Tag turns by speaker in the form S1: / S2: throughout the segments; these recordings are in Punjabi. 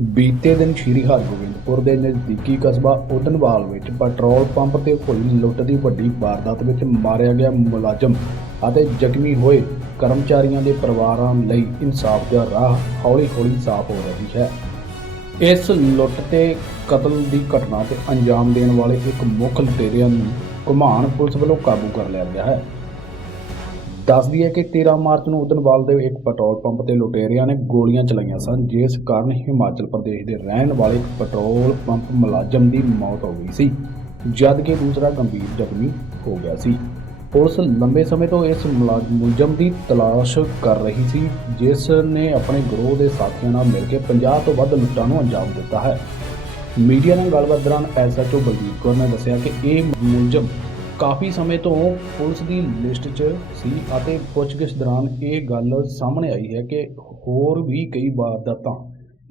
S1: ਬੀਤੇ ਦਿਨ ਸ਼੍ਰੀ ਹਰਗੋਬਿੰਦਪੁਰ ਦੇ ਨਜ਼ਦੀਕੀ ਕਸਬਾ ਉਦਨਵਾਲ ਵਿੱਚ ਪੈਟਰੋਲ ਪੰਪ ਤੇ ਹੋਈ ਲੁੱਟ ਦੀ ਵੱਡੀ ਵਾਰਦਾਤ ਵਿੱਚ ਮਾਰਿਆ ਗਿਆ ਮੁਲਾਜ਼ਮ ਅਤੇ ਜ਼ਖਮੀ ਹੋਏ ਕਰਮਚਾਰੀਆਂ ਦੇ ਪਰਿਵਾਰਾਂ ਲਈ ਇਨਸਾਫ ਦਾ ਰਾਹ ਹੌਲੀ-ਹੌਲੀ ਸਾਫ਼ ਹੋ ਰਹੀ ਹੈ। ਇਸ ਲੁੱਟ ਤੇ ਕਤਲ ਦੀ ਘਟਨਾ ਤੇ ਅੰਜਾਮ ਦੇਣ ਵਾਲੇ ਇੱਕ ਮੁੱਖ ਲੁਟੇਰਿਆਂ ਨੂੰ ਘੁਮਾਣ ਪੁਲਿਸ ਵੱਲੋਂ ਕਾਬੂ ਕਰ ਲਿਆ ਗਿਆ ਹੈ। ਦੱਸਦੀ ਹੈ ਕਿ 13 ਮਾਰਚ ਨੂੰ ਉਦਨਵਾਲ ਦੇ ਇੱਕ ਪੈਟਰੋਲ ਪੰਪ ਤੇ ਲੁਟੇਰਿਆਂ ਨੇ ਗੋਲੀਆਂ ਚਲਾਈਆਂ ਸਨ, ਜਿਸ ਕਾਰਨ ਹਿਮਾਚਲ ਪ੍ਰਦੇਸ਼ ਦੇ ਰਹਿਣ ਵਾਲੇ ਇੱਕ ਪੈਟਰੋਲ ਪੰਪ ਮੁਲਾਜ਼ਮ ਦੀ ਮੌਤ ਹੋ ਗਈ ਸੀ, ਜਦ ਕਿ ਦੂਸਰਾ ਗੰਭੀਰ ਜ਼ਖਮੀ ਹੋ ਗਿਆ ਸੀ। ਪੁਲਿਸ ਲੰਬੇ ਸਮੇਂ ਤੋਂ ਇਸ ਮੁਲਾਜ਼- ਮੁਲਜ਼ਮ ਦੀ ਤਲਾਸ਼ ਕਰ ਰਹੀ ਸੀ, ਜਿਸ ਨੇ ਆਪਣੇ ਗਰੋਹ ਦੇ ਸਾਥੀਆਂ ਨਾਲ ਮਿਲ ਕੇ 50 ਤੋਂ ਵੱਧ ਲੁੱਟਾਂ ਨੂੰ ਅੰਜਾਮ ਦਿੱਤਾ ਹੈ। ਮੀਡੀਆ ਨਾਲ ਗੱਲਬਾਤ ਦੌਰਾਨ ਐਸਐਚਓ ਬਲਦੀਪ ਕੌਰ ਨੇ ਦੱਸਿਆ ਕਿ ਇਹ ਮੁਲਜ਼ਮ ਕਾਫੀ ਸਮੇਂ ਤੋਂ ਪੁਲਿਸ ਦੀ ਲਿਸਟ 'ਚ ਸੀ ਅਤੇ ਪੁੱਛਗਿੱਛ ਦੌਰਾਨ ਇਹ ਗੱਲ ਸਾਹਮਣੇ ਆਈ ਹੈ ਕਿ ਹੋਰ ਵੀ ਕਈ ਵਾਰਦਾਤਾਂ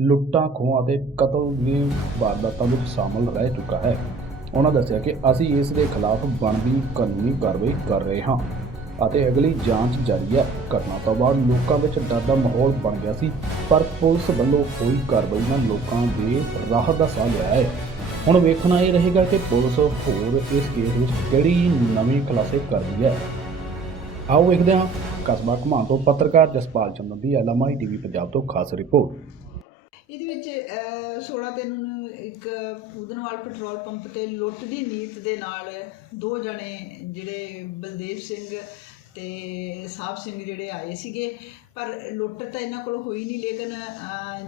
S1: ਲੁੱਟਾਂ, ਖੋਹਾਂ ਅਤੇ ਕਤਲ ਦੀਆਂ ਵਾਰਦਾਤਾਂ ਵਿੱਚ ਸ਼ਾਮਲ ਰਹਿ ਚੁੱਕਾ ਹੈ। ਉਹਨਾਂ ਦੱਸਿਆ ਕਿ ਅਸੀਂ ਇਸ ਦੇ ਖਿਲਾਫ ਬਣਦੀ ਕਾਨੂੰਨੀ ਕਾਰਵਾਈ ਕਰ ਰਹੇ ਹਾਂ ਅਤੇ ਅਗਲੀ ਜਾਂਚ ਜਾਰੀ ਹੈ। ਘਟਨਾ ਤੋਂ ਬਾਅਦ ਲੋਕਾਂ ਵਿੱਚ ਡਰ ਦਾ ਮਾਹੌਲ ਬਣ ਗਿਆ ਸੀ, ਪਰ ਪੁਲਿਸ ਵੱਲੋਂ ਕੋਈ ਕਾਰਵਾਈ ਨਾਲ ਲੋਕਾਂ ਦੇ ਰਾਹਤ ਦਾ ਸਾਹ ਲਿਆ ਹੈ। ਹੁਣ ਵੇਖਣਾ ਇਹ ਰਹੇਗਾ ਕਿ ਪੁਲਿਸ ਹੋਰ ਇਸ ਕੇਸ ਵਿੱਚ ਕਿਹੜੀ ਨਵੀਂ ਖੁਲਾਸੇ ਕਰਦੀ ਹੈ। ਆਓ ਵੇਖਦੇ ਹਾਂ ਕਸਬਾ ਘੁਮਾਣ ਤੋਂ ਪੱਤਰਕਾਰ ਜਸਪਾਲ ਚੰਦਰ ਦੀ ਐਲਐਮਆਈ ਟੀਵੀ ਪੰਜਾਬ ਤੋਂ ਖਾਸ ਰਿਪੋਰਟ।
S2: ਇਹਦੇ ਵਿੱਚ ਅਹ, 16 ਦਿਨ ਨੂੰ ਇੱਕ ਪੂਦਨਵਾਲ ਪੈਟਰੋਲ ਪੰਪ ਤੇ ਲੁੱਟ ਦੀ ਨੀਤ ਦੇ ਨਾਲ ਦੋ ਜਣੇ ਜਿਹੜੇ ਬਲਦੇਵ ਸਿੰਘ ਤੇ ਸਾਹਿਬ ਸਿੰਘ ਜਿਹੜੇ ਆਏ ਸੀਗੇ, ਪਰ ਲੁੱਟ ਤਾਂ ਇਹਨਾਂ ਕੋਲ ਹੋਈ ਨਹੀਂ, ਲੇਕਿਨ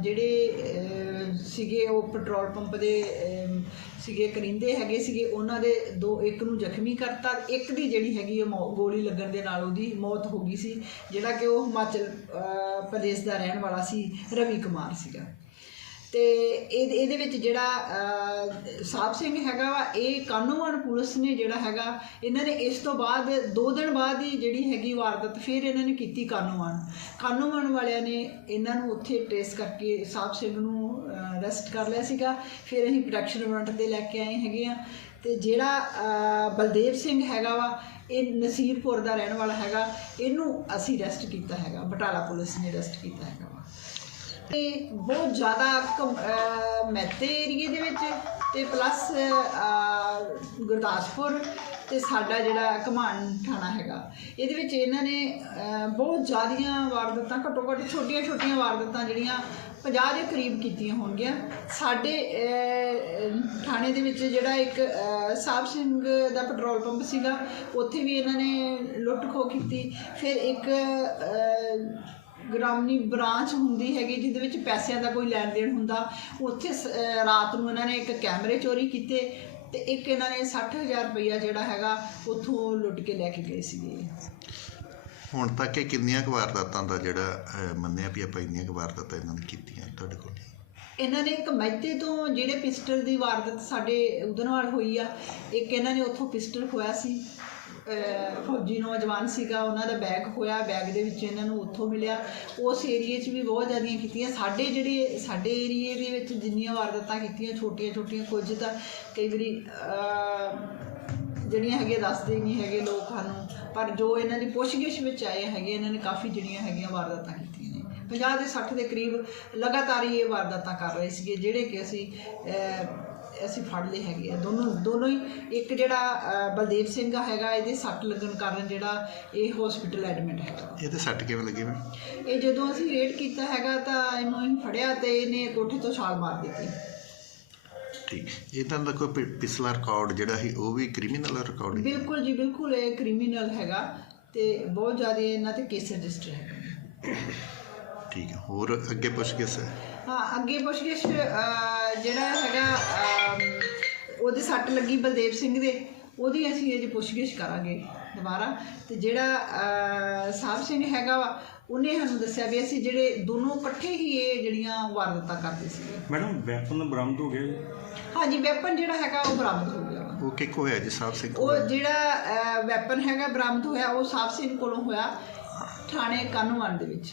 S2: ਜਿਹੜੇ ਸੀਗੇ ਉਹ ਪੈਟਰੋਲ ਪੰਪ ਦੇ ਸੀਗੇ ਕਰਿੰਦੇ ਹੈਗੇ ਸੀਗੇ, ਉਹਨਾਂ ਦੇ ਦੋ, ਇੱਕ ਨੂੰ ਜ਼ਖਮੀ ਕਰਤਾ, ਇੱਕ ਦੀ ਜਿਹੜੀ ਹੈਗੀ ਉਹ ਮੌ- ਗੋਲੀ ਲੱਗਣ ਦੇ ਨਾਲ ਉਹਦੀ ਮੌਤ ਹੋ ਗਈ ਸੀ, ਜਿਹੜਾ ਕਿ ਉਹ ਹਿਮਾਚਲ ਪ੍ਰਦੇਸ਼ ਦਾ ਰਹਿਣ ਵਾਲਾ ਸੀ, ਰਵੀ ਕੁਮਾਰ ਸੀਗਾ। ਤੇ ਇਹ ਇਹਦੇ ਵਿੱਚ ਜਿਹੜਾ ਸਾਹਿਬ ਸਿੰਘ ਹੈਗਾ ਵਾ, ਇਹ ਕਾਨੂੰਨ ਪੁਲਿਸ ਨੇ ਜਿਹੜਾ ਹੈਗਾ, ਇਹਨਾਂ ਨੇ ਇਸ ਤੋਂ ਬਾਅਦ 2 ਦਿਨ ਬਾਅਦ ਹੀ ਜਿਹੜੀ ਹੈਗੀ ਵਾਰਦਾਤ ਫਿਰ ਇਹਨਾਂ ਨੇ ਕੀਤੀ ਕਾਨੂੰਨ। ਕਾਨੂੰਨ ਵਾਲਿਆਂ ਨੇ ਇਹਨਾਂ ਨੂੰ ਉੱਥੇ ਟ੍ਰੇਸ ਕਰਕੇ ਸਾਹਿਬ ਸਿੰਘ ਨੂੰ ਅਰੈਸਟ ਕਰ ਲਿਆ ਸੀਗਾ। ਫਿਰ ਅਸੀਂ ਪ੍ਰੋਟੈਕਸ਼ਨ ਵਾਰੰਟ ਤੇ ਲੈ ਕੇ ਆਏ ਹੈਗੇ ਆ ਤੇ ਜਿਹੜਾ ਬਲਦੇਵ ਸਿੰਘ ਹੈਗਾ ਵਾ, ਇਹ ਨਸੀਰਪੁਰ ਦਾ ਰਹਿਣ ਵਾਲਾ ਹੈਗਾ। ਇਹਨੂੰ ਅਸੀਂ ਅਰੈਸਟ ਕੀਤਾ ਹੈਗਾ, ਬਟਾਲਾ ਪੁਲਿਸ ਨੇ ਅਰੈਸਟ ਕੀਤਾ ਹੈਗਾ ਵਾ। ਤੇ ਬਹੁਤ ਜ਼ਿਆਦਾ ਘਮ- ਅਹ ਮਹਿਤੇ ਏਰੀਏ ਦੇ ਵਿੱਚ ਤੇ ਪਲੱਸ ਗੁਰਦਾਸਪੁਰ ਤੇ ਸਾਡਾ ਜਿਹੜਾ ਘਮਾਨ ਥਾਣਾ ਹੈਗਾ, ਇਹਦੇ ਵਿੱਚ ਇਹਨਾਂ ਨੇ ਬਹੁਤ ਜ਼ਿਆਦੀਆਂ ਵਾਰਦਾਤਾਂ ਘੱਟੋ ਘੱਟ ਛੋਟੀਆਂ ਛੋਟੀਆਂ ਵਾਰਦਾਤਾਂ ਜਿਹੜੀਆਂ 50 ਦੇ ਕਰੀਬ ਕੀਤੀਆਂ ਹੋਣਗੀਆਂ। ਸਾਡੇ ਥਾਣੇ ਦੇ ਵਿੱਚ ਜਿਹੜਾ ਇੱਕ ਸਾਹਿਬ ਸਿੰਘ ਦਾ ਪੈਟਰੋਲ ਪੰਪ ਸੀਗਾ, ਉੱਥੇ ਵੀ ਇਹਨਾਂ ਨੇ ਲੁੱਟ ਖੋਹ ਕੀਤੀ। ਫਿਰ ਇੱਕ ਗ੍ਰਾਮਨੀ ਬ੍ਰਾਂਚ ਹੁੰਦੀ ਹੈਗੀ ਜਿਹਦੇ ਵਿੱਚ ਪੈਸਿਆਂ ਦਾ ਕੋਈ ਲੈਣ ਦੇਣ ਹੁੰਦਾ। ਉੱਥੇ ਰਾਤ ਨੂੰ ਇਹਨਾਂ ਨੇ ਇੱਕ ਕੈਮਰੇ ਚੋਰੀ ਕੀਤੇ ਤੇ ਇੱਕ ਇਹਨਾਂ ਨੇ 60000 ਰੁਪਈਆ ਜਿਹੜਾ ਹੈਗਾ ਉੱਥੋਂ ਲੁੱਟ ਕੇ ਲੈ ਕੇ ਗਏ ਸੀਗੇ।
S3: ਹੁਣ ਤੱਕ ਇਹ ਕਿੰਨੀਆਂ ਕੁ ਵਾਰਦਾਤਾਂ ਦਾ ਜਿਹੜਾ ਮੰਨਿਆ ਵੀ ਆਪਾਂ ਇੰਨੀਆਂ ਕੁ ਵਾਰਦਾਤਾਂ ਇਹਨਾਂ ਨੇ ਕੀਤੀਆਂ ਤੁਹਾਡੇ ਕੋਲ?
S2: ਇਹਨਾਂ ਨੇ ਇੱਕ ਮਹਿਤੇ ਤੋਂ ਜਿਹੜੇ ਪਿਸਟਲ ਦੀ ਵਾਰਦਾਤ ਸਾਡੇ ਉਹਦੇ ਨਾਲ ਹੋਈ ਆ ਇੱਕ ਇਹਨਾਂ ਨੇ ਉੱਥੋਂ ਪਿਸਟਲ ਖੋਇਆ ਸੀ। ਫੌਜੀ ਨੌਜਵਾਨ ਸੀਗਾ, ਉਹਨਾਂ ਦਾ ਬੈਗ ਹੋਇਆ ਬੈਗ ਦੇ ਵਿੱਚ ਇਹਨਾਂ ਨੂੰ ਉੱਥੋਂ ਮਿਲਿਆ। ਉਸ ਏਰੀਏ 'ਚ ਵੀ ਬਹੁਤ ਜ਼ਿਆਦੀਆਂ ਕੀਤੀਆਂ। ਸਾਡੇ ਜਿਹੜੇ, ਸਾਡੇ ਏਰੀਏ ਦੇ ਵਿੱਚ ਜਿੰਨੀਆਂ ਵਾਰਦਾਤਾਂ ਕੀਤੀਆਂ ਛੋਟੀਆਂ ਛੋਟੀਆਂ ਕੁਝ ਤਾਂ ਕਈ ਵਾਰੀ ਜਿਹੜੀਆਂ ਹੈਗੀਆਂ ਦੱਸਦੇ ਨਹੀਂ ਹੈਗੇ ਲੋਕ ਸਾਨੂੰ। ਪਰ ਜੋ ਇਹਨਾਂ ਦੀ ਪੁੱਛਗਿੱਛ ਵਿੱਚ ਆਏ ਹੈਗੇ, ਇਹਨਾਂ ਨੇ ਕਾਫੀ ਜਿਹੜੀਆਂ ਹੈਗੀਆਂ ਵਾਰਦਾਤਾਂ ਕੀਤੀਆਂ ਨੇ। 50 ਦੇ 60 ਦੇ ਕਰੀਬ ਲਗਾਤਾਰ ਹੀ ਇਹ ਵਾਰਦਾਤਾਂ ਕਰ ਰਹੇ ਸੀਗੇ, ਜਿਹੜੇ ਕਿ ਅਸੀਂ ਅਸੀਂ ਫੜ ਲਏ ਹੈਗੇ ਆ। ਦੋਨੋਂ ਦੋਨੋਂ ਹੀ ਇੱਕ ਜਿਹੜਾ ਬਲਦੇਵ ਸਿੰਘ ਹੈਗਾ ਇਹਦੇ ਸੱਟ ਲੱਗਣ ਕਾਰਨ ਜਿਹੜਾ ਇਹ ਹਸਪੀਟਲ ਐਡਮਿਟ ਹੈਗਾ।
S3: ਇਹਦੇ ਸੱਟ ਕਿਵੇਂ ਲੱਗੇ ਮੈਂ
S2: ਇਹ ਜਦੋਂ ਅਸੀਂ ਰੇਡ ਕੀਤਾ ਹੈਗਾ ਤਾਂ ਇਹਨੂੰ ਅਸੀਂ ਫੜਿਆ ਤੇ ਇਹਨੇ ਕੋਠੇ ਤੋਂ ਛਾਲ ਮਾਰ ਦਿੱਤੀ।
S3: ਠੀਕ। ਇਹਨਾਂ ਦਾ ਕੋਈ ਪਿਛਲਾ ਰਿਕਾਰਡ ਜਿਹੜਾ ਸੀ ਉਹ ਵੀ ਕ੍ਰਿਮੀਨਲ ਰਿਕਾਰਡ
S2: ਬਿਲਕੁਲ ਜੀ ਬਿਲਕੁਲ ਇਹ ਕ੍ਰਿਮੀਨਲ ਹੈਗਾ ਤੇ ਬਹੁਤ ਜ਼ਿਆਦਾ ਇਹਨਾਂ ਤੇ ਕੇਸ ਰਜਿਸਟਰ ਹੈਗਾ।
S3: ਠੀਕ ਹੈ। ਹੋਰ ਅੱਗੇ ਪੁੱਛ ਕੇ ਸ
S2: ਹਾਂ ਅੱਗੇ ਪੁੱਛਗਿੱਛ ਅਹ, ਜਿਹੜਾ ਹੈਗਾ ਸੱਟ ਲੱਗੀ ਬਲਦੇਵ ਸਿੰਘ ਦੇ ਉਹਦੀ ਅਸੀਂ ਇਹ ਜੀ ਪੁੱਛਗਿੱਛ ਕਰਾਂਗੇ ਦੁਬਾਰਾ। ਤੇ ਜਿਹੜਾ ਸਾਹਿਬ ਸਿੰਘ ਹੈਗਾ ਵਾ ਉਹਨੇ ਸਾਨੂੰ ਦੱਸਿਆ ਵੀ ਅਸੀਂ ਜਿਹੜੇ ਦੋਨੋਂ ਇਕੱਠੇ ਹੀ ਇਹ ਜਿਹੜੀਆਂ ਵਾਰਦਾਤਾਂ ਕਰਦੇ ਸੀ।
S4: ਮੈਡਮ ਵੈਪਨ ਬਰਾਮਦ ਹੋ ਗਿਆ
S2: ਹਾਂਜੀ ਵੈਪਨ ਜਿਹੜਾ ਹੈਗਾ ਉਹ ਬਰਾਮਦ ਹੋ ਗਿਆ
S3: ਉਹ ਕਿੱਕ ਹੋਇਆ ਜੀ ਸਾਹਿਬ ਸਿੰਘ
S2: ਉਹ ਜਿਹੜਾ ਵੈਪਨ ਹੈਗਾ ਬਰਾਮਦ ਹੋਇਆ ਉਹ ਸਾਹਿਬ ਸਿੰਘ ਕੋਲੋਂ ਹੋਇਆ ਥਾਣੇ ਕਾਨੂੰਨ ਦੇ ਵਿੱਚ।